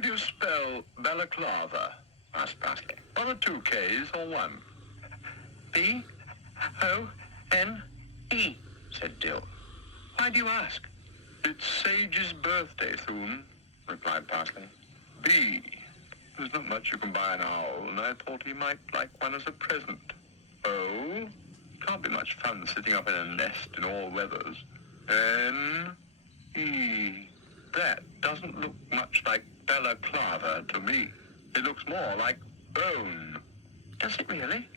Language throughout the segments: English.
do you spell balaclava? Asked Parsley. Are there two K's or one? B-O-N-E, said Dill. Why do you ask? It's Sage's birthday soon, replied Parsley. B. There's not much you can buy an owl, and I thought he might like one as a present. O. Can't be much fun sitting up in a nest in all weathers. N-E. That doesn't look much like balaclava to me. It looks more like bone. Does it really?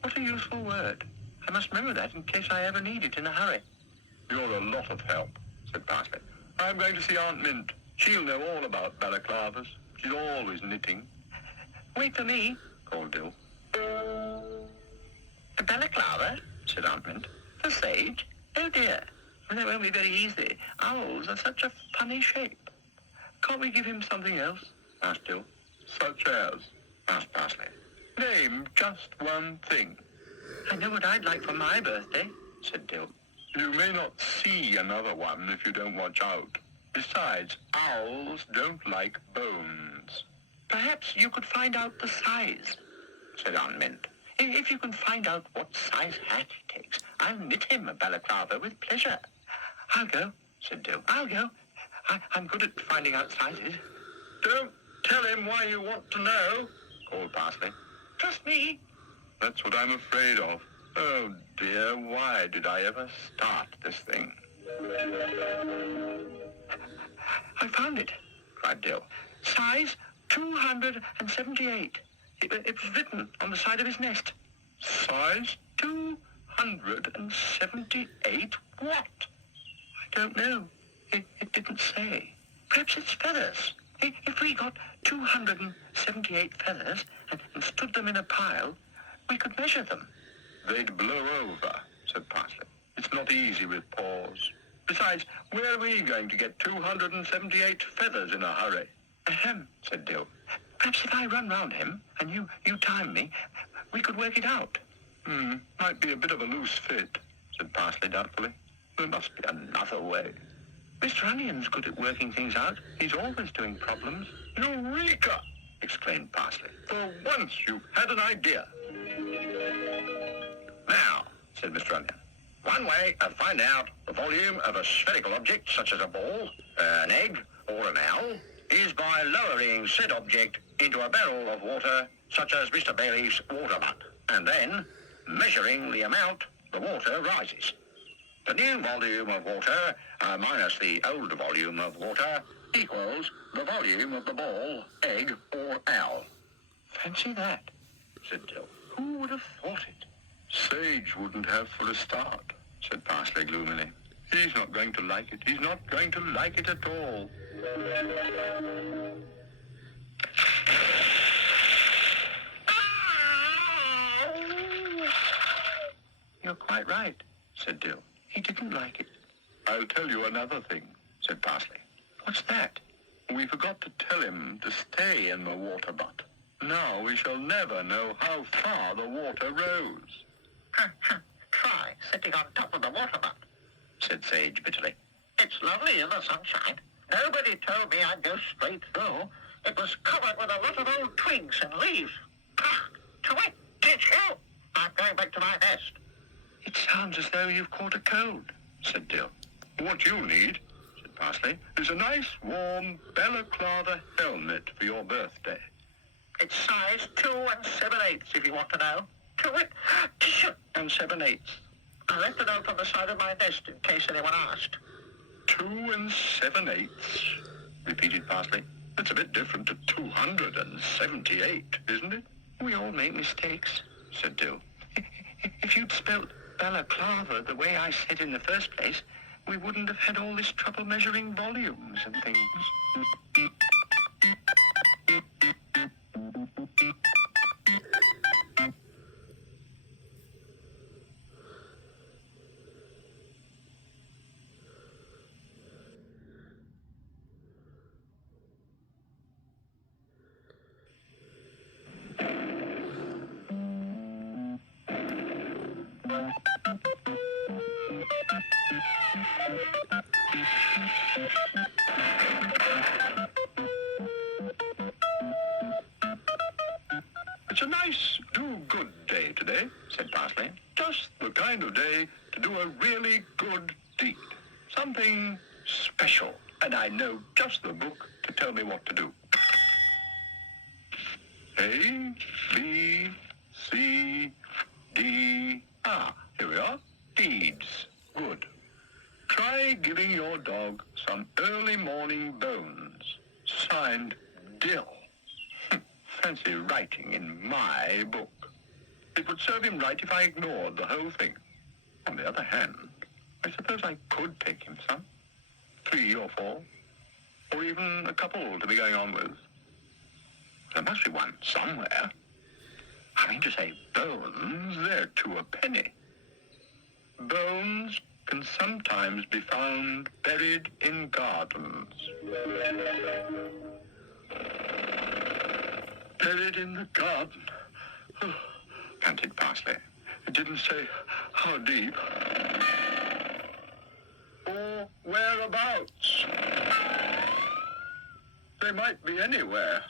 What a useful word. I must remember that in case I ever need it in a hurry. You're a lot of help, said Parsley. I'm going to see Aunt Mint. She'll know all about balaclavas. She's always knitting. Wait for me, called Dill. A balaclava, said Aunt Mint. For Sage? Oh dear. Well, that won't be very easy. Owls are such a funny shape. Can't we give him something else? Asked Dill. Such as? Asked Parsley. Name just one thing. I know what I'd like for my birthday, said Dill. You may not see another one if you don't watch out. Besides, owls don't like bones. Perhaps you could find out the size, said Aunt Mint. If you can find out what size hat he takes, I'll knit him a balaclava with pleasure. I'll go, said Dill. I'll go. I'm good at finding out sizes. Don't tell him why you want to know, called Parsley. Trust me. That's what I'm afraid of. Oh dear, why did I ever start this thing? I found it, cried Dill. Size 278. It was written on the side of his nest. Size 278 what? I don't know. It didn't say. Perhaps it's feathers. If we got 278 feathers and stood them in a pile, we could measure them. They'd blow over, said Parsley. It's not easy with paws. Besides, where are we going to get 278 feathers in a hurry? Ahem, said Dill. Perhaps if I run round him and you time me, we could work it out. Might be a bit of a loose fit, said Parsley doubtfully. There must be another way. Mr. Onion's good at working things out. He's always doing problems. Eureka! Exclaimed Parsley. For once you've had an idea. Now, said Mr. Onion, one way of finding out the volume of a spherical object, such as a ball, an egg, or an owl, is by lowering said object into a barrel of water, such as Mr. Bayleaf's water butt, and then measuring the amount the water rises. The new volume of water minus the old volume of water equals the volume of the ball, egg, or owl. Fancy that, said Dill. Who would have thought it? Sage wouldn't have for a start, said Parsley gloomily. He's not going to like it. He's not going to like it at all. You're quite right, said Dill. He didn't like it. I'll tell you another thing, said Parsley. What's that? We forgot to tell him to stay in the water butt. Now we shall never know how far the water rose. Try sitting on top of the water butt, said Sage bitterly. It's lovely in the sunshine. Nobody told me I'd go straight through. It was covered with a lot of old twigs and leaves. To it, did you? I'm going back to my nest. It sounds as though you've caught a cold, said Dill. What you need, said Parsley, is a nice, warm balaclava helmet for your birthday. It's size 2 7/8, if you want to know. 2 7/8. I left a note on the side of my nest in case anyone asked. 2 7/8, repeated Parsley. It's a bit different to 278, isn't it? We all make mistakes, said Dill. If you'd spelt balaclava the way I said in the first place, we wouldn't have had all this trouble measuring volumes and things. It's a nice do-good day today, said Parsley. Just the kind of day to do a really good deed. Something special. And I know just the book to tell me what to do. A, B, C, D. Ah, here we are. Deeds. Good. Try giving your dog some early morning bones. Signed, Dill. Fancy writing in my book. It would serve him right if I ignored the whole thing. On the other hand, I suppose I could take him some. 3 or 4. Or even a couple to be going on with. There must be one somewhere. I mean to say, bones, they're 2 a penny. Bones can sometimes be found buried in gardens. Buried in the garden, panted Parsley. It didn't say how deep. Or whereabouts. They might be anywhere.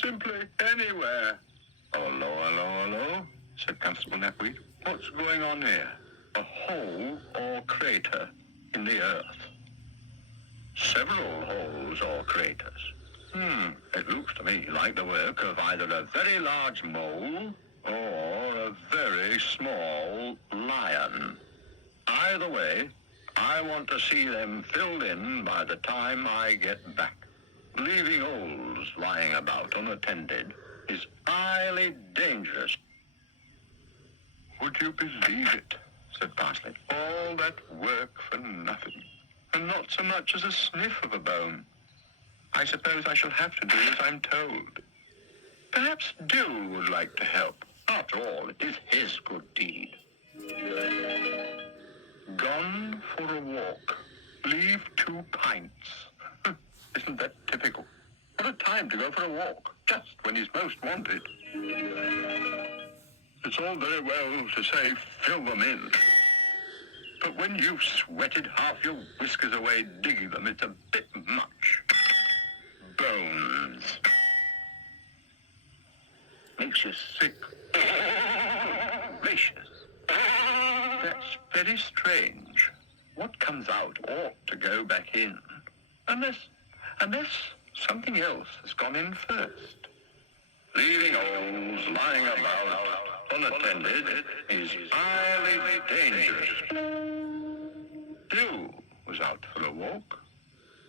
Simply anywhere. Hello, hello, hello, said Constable Knapweed. What's going on here? A hole or crater in the earth? Several holes or craters. It looks to me like the work of either a very large mole or a very small lion. Either way, I want to see them filled in by the time I get back. Leaving holes lying about unattended is highly dangerous. Would you believe it, said Parsley. All that work for nothing, and not so much as a sniff of a bone. I suppose I shall have to do as I'm told. Perhaps Dill would like to help. After all, it is his good deed. Gone for a walk. Leave 2 pints. Isn't that typical? What a time to go for a walk, just when he's most wanted. It's all very well to say, fill them in. But when you've sweated half your whiskers away digging them, it's a bit much. Bones. Makes you sick. Gracious. That's very strange. What comes out ought to go back in. Unless something else has gone in first. Leaving holes lying about unattended is highly dangerous. Dill was out for a walk.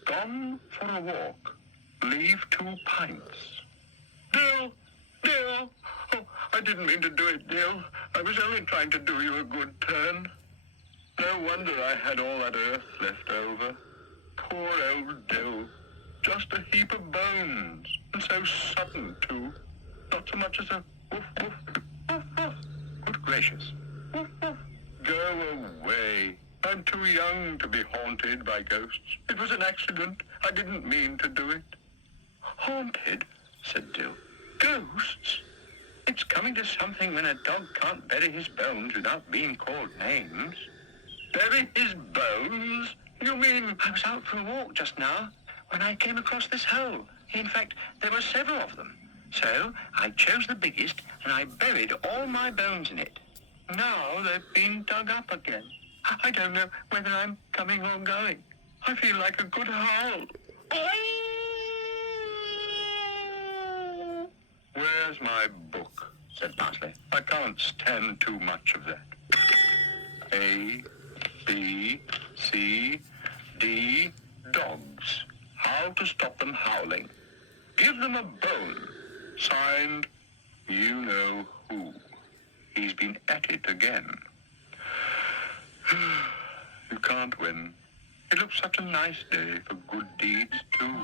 Gone for a walk. Leave 2 pints. Dill! Dill! Oh, I didn't mean to do it, Dill. I was only trying to do you a good turn. No wonder I had all that earth left over. Poor old Dill. Just a heap of bones. And so sudden, too. Not so much as a woof, woof, woof, woof. Good gracious. Woof, woof. Go away. I'm too young to be haunted by ghosts. It was an accident. I didn't mean to do it. Haunted, said Dill. Ghosts? It's coming to something when a dog can't bury his bones without being called names. Bury his bones? You mean... I was out for a walk just now when I came across this hole. In fact, there were several of them. So I chose the biggest and I buried all my bones in it. Now they've been dug up again. I don't know whether I'm coming or going. I feel like a good howl. Where's my book? Said Parsley. I can't stand too much of that. A, B, C, D, dogs. How to stop them howling. Give them a bone. Signed, you know who. He's been at it again. You can't win. It looks such a nice day for good deeds, too.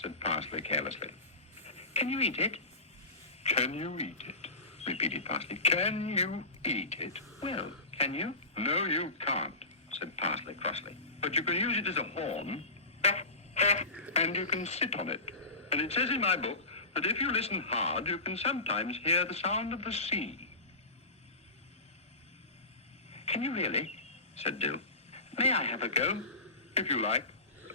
said Parsley carelessly. Can you eat it? Can you eat it? Repeated Parsley. Can you eat it? Well, can you? No, you can't, said Parsley crossly. But you can use it as a horn, and you can sit on it. And it says in my book that if you listen hard, you can sometimes hear the sound of the sea. Can you really? Said Dill. May I have a go? If you like.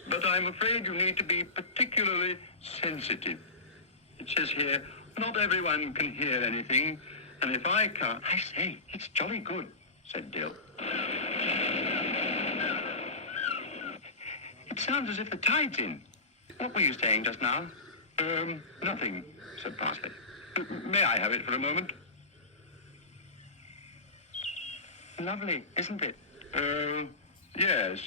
But I'm afraid you need to be particularly sensitive. It says here, not everyone can hear anything, and if I can't... I say, it's jolly good, said Dill. It sounds as if the tide's in. What were you saying just now? Nothing, said Parsley. May I have it for a moment? Lovely, isn't it? Yes.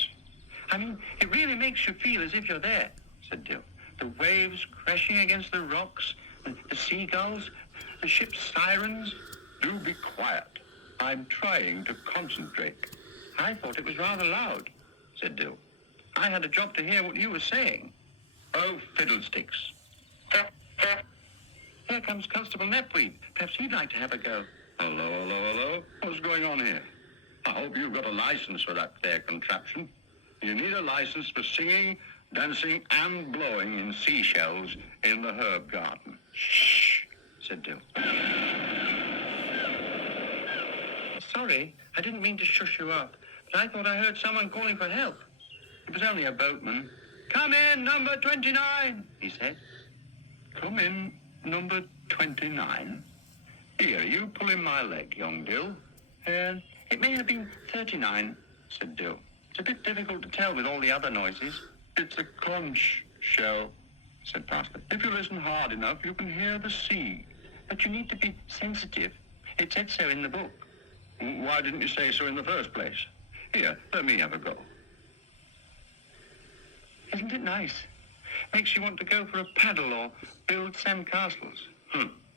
I mean, it really makes you feel as if you're there, said Dill. The waves crashing against the rocks, the seagulls, the ship's sirens. Do be quiet. I'm trying to concentrate. I thought it was rather loud, said Dill. I had a job to hear what you were saying. Oh, fiddlesticks. Here comes Constable Nepweed. Perhaps he'd like to have a go. Hello, hello, hello. What's going on here? I hope you've got a license for that there contraption. You need a license for singing, dancing, and blowing in seashells in the herb garden. Shh, said Dill. Sorry, I didn't mean to shush you up, but I thought I heard someone calling for help. It was only a boatman. Come in, number 29, he said. Come in, number 29? Here, you pull in my leg, young Dill. It may have been 39, said Dill. It's a bit difficult to tell with all the other noises. It's a conch shell, said Parsley. If you listen hard enough, you can hear the sea. But you need to be sensitive. It said so in the book. Why didn't you say so in the first place? Here, let me have a go. Isn't it nice? Makes you want to go for a paddle or build sandcastles.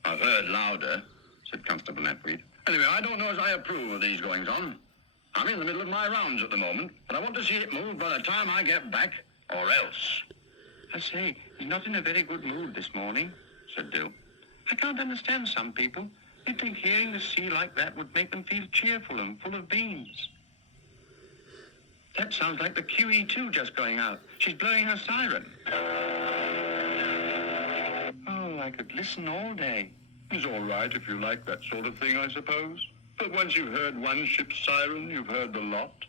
I've heard louder, said Constable Nepweed. Anyway, I don't know as I approve of these goings-on. I'm in the middle of my rounds at the moment, but I want to see it move by the time I get back, or else. I say, he's not in a very good mood this morning, said Dill. I can't understand some people. You'd think hearing the sea like that would make them feel cheerful and full of beans. That sounds like the QE2 just going out. She's blowing her siren. Oh, I could listen all day. It's all right if you like that sort of thing, I suppose. But once you've heard one ship's siren, you've heard the lot.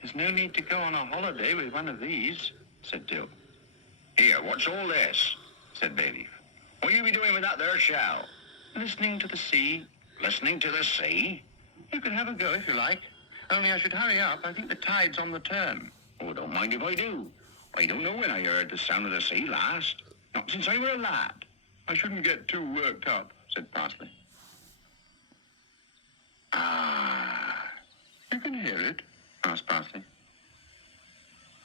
There's no need to go on a holiday with one of these, said Dill. Here, what's all this? Said Bayleaf. What will you be doing with that there shell? Listening to the sea. Listening to the sea? You can have a go if you like. Only I should hurry up. I think the tide's on the turn. Oh, don't mind if I do. I don't know when I heard the sound of the sea last. Not since I were a lad. I shouldn't get too worked up, said Parsley. Ah, you can hear it, asked Parsley.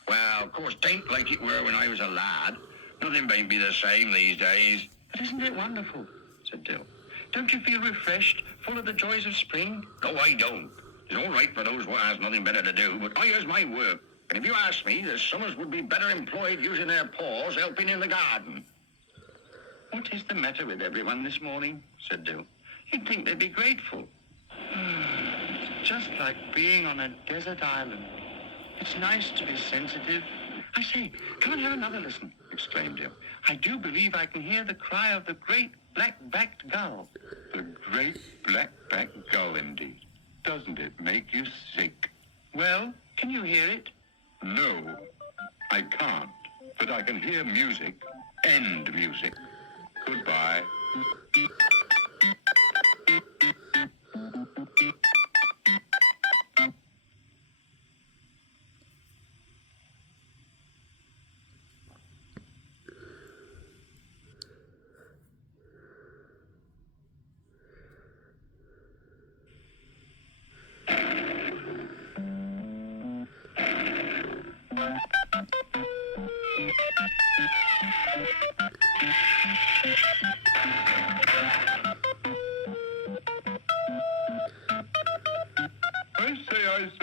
Well, of course, 'tain't like it were when I was a lad. Nothing may be the same these days. But isn't it wonderful, said Dill. Don't you feel refreshed, full of the joys of spring? No, I don't. It's all right for those what has nothing better to do, but I here's my work. And if you ask me, the summers would be better employed using their paws helping in the garden. What is the matter with everyone this morning? Said Dill. You'd think they'd be grateful. It's just like being on a desert island. It's nice to be sensitive. I say, come and have another listen, exclaimed Dill. I do believe I can hear the cry of the great black-backed gull. The great black-backed gull, indeed. Doesn't it make you sick? Well, can you hear it? No, I can't. But I can hear music. End music. Goodbye.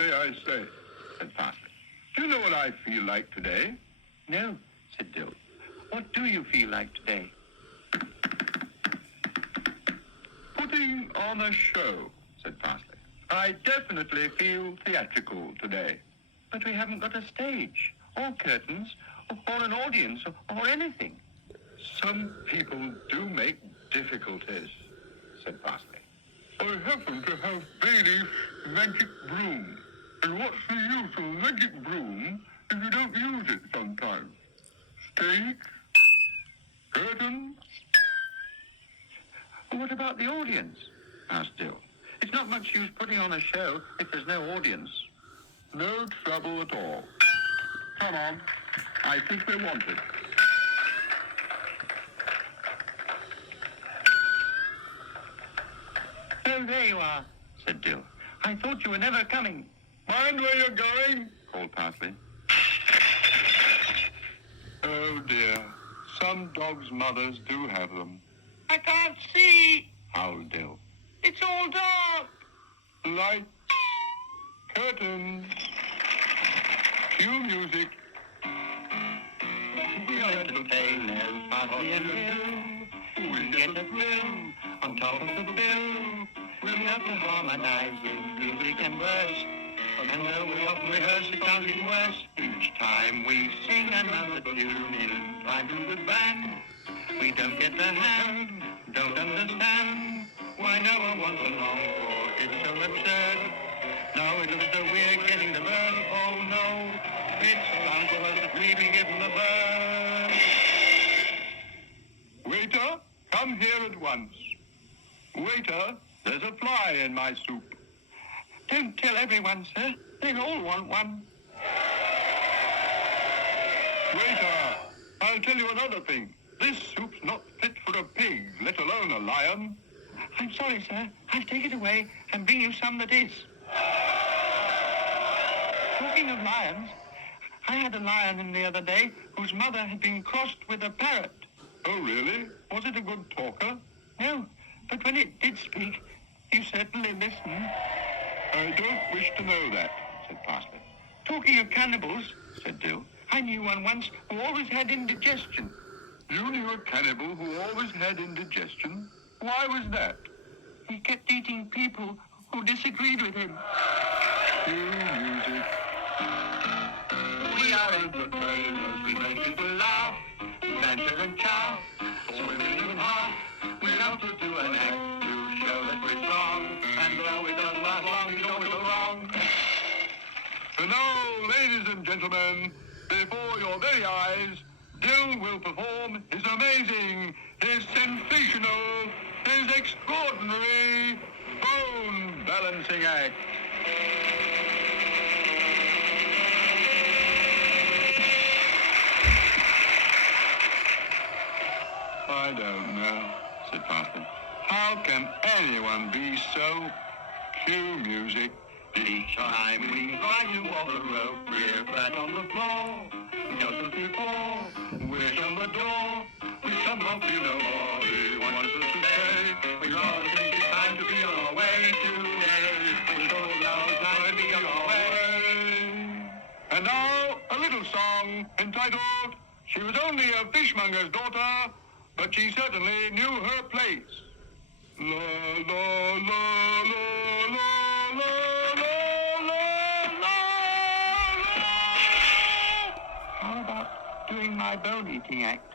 I say, said Parsley. Do you know what I feel like today? No, said Dill. What do you feel like today? Putting on a show, said Parsley. I definitely feel theatrical today. But we haven't got a stage, or curtains, or an audience, or anything. Some people do make difficulties, said Parsley. I happen to have Bailey's magic broom. And what's the use of magic broom if you don't use it sometimes? Stage? Curtains? What about the audience? Asked Dill. It's not much use putting on a show if there's no audience. No trouble at all. Come on. I think they want it. Oh, there you are, said Dill. I thought you were never coming. Mind where you're going, called Parsley. Oh, dear. Some dogs' mothers do have them. I can't see, howled Dill. It's all dark. Lights. Curtains. Cue music. We are entertainers, Parsley and Dill. We'll get a thrill on top of the bill. We'll have to harmonize with music and verse. And though we often rehearse, it sounds even worse. Each time we sing another tune in time to the band, we don't get the hang, don't understand why no one wants along, for it's so absurd. Now it looks as though we're getting the bird. Oh no, it's time for us that we've been given the bird. Waiter, come here at once. Waiter, there's a fly in my soup. Don't tell everyone, sir. They'll all want one. Waiter, I'll tell you another thing. This soup's not fit for a pig, let alone a lion. I'm sorry, sir. I'll take it away and bring you some that is. Talking of lions, I had a lion in the other day whose mother had been crossed with a parrot. Oh, really? Was it a good talker? No, but when it did speak, you certainly listened. I don't wish to know that, said Parsley. Talking of cannibals, said Dill, I knew one once who always had indigestion. You knew a cannibal who always had indigestion? Why was that? He kept eating people who disagreed with him. Cue music. We are entertainers, we make people laugh, banter and chow, swimming in half. We have to do an act to show that we're strong, and though it doesn't last long, you know it's wrong. And now, ladies and gentlemen, before your very eyes, Dill will perform his amazing, his sensational, his extraordinary bone balancing act. I don't know, said Parsley. How can anyone be so... Cue music. Each time we try to walk the rope, we're flat on the floor. Just as before, we're on the door. We somehow feel no more. We want us to stay. We rather think it's time to be on our way today. We don't know it's time to be on our way. And now, a little song entitled, She Was Only a Fishmonger's Daughter, but she certainly knew her place. La la la la la la la la la. How about doing my bone eating act?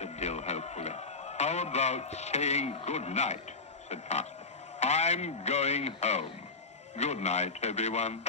Said Dill hopefully. How about saying good night? Said Parsley. I'm going home. Good night, everyone.